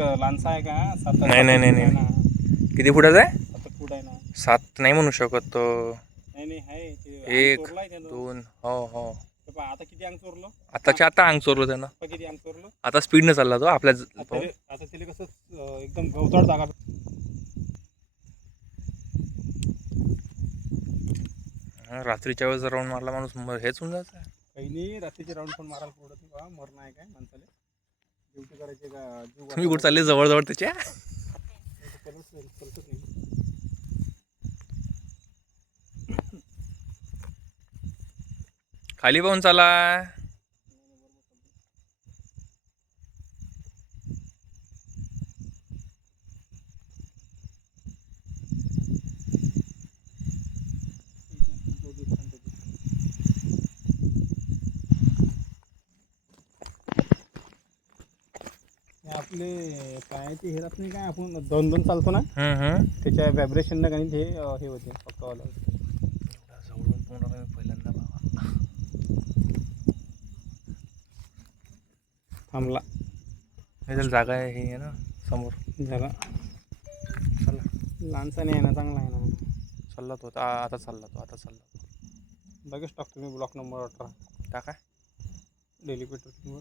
लहानसा आहे का? नाही नाही नाही नाही, किती फुटाचा आहे? 7 फूट आहे ना. 7 नाही म्हणू शकत तो. नाही नाही आहे ते, 1 चोरलाय त्यानं. 2 हो हो. आता किती अंग चोरलं? आताच्या आता अंग चोरलं त्यानं. किती अंग चोरलं? आता स्पीडनं चालला तो आपल्या आता त्याला कसं एकदम गवताळ जागा. रात्रीच्या वेळेस राऊंड मारला माणूस हेच होऊन जायचं. काही नाही, रात्रीचे राऊंड पण मारायला पडत बा, मरण आहे काय माणसाला. ड्युटी करायचे का? तुम्ही कुठं चालले जवळ त्याच्या? खाली पाहून चाला. आपले पायाची हेरत नाही काय, आपण 2-2 चालतो ना, त्याच्या व्हायब्रेशन ना काही हे होते पक्कावाला. जवळून पूर्ण पहिल्यांदा बाबा थांबला. हे जागा आहे, हे आहे ना समोर. झाला चला, लहानसा नाही आहे ना, चांगला आहे ना. चालला तो आता चालला तो. लगेच टाकतो मी ब्लॉक नंबर 18 टाका. Daily petrol.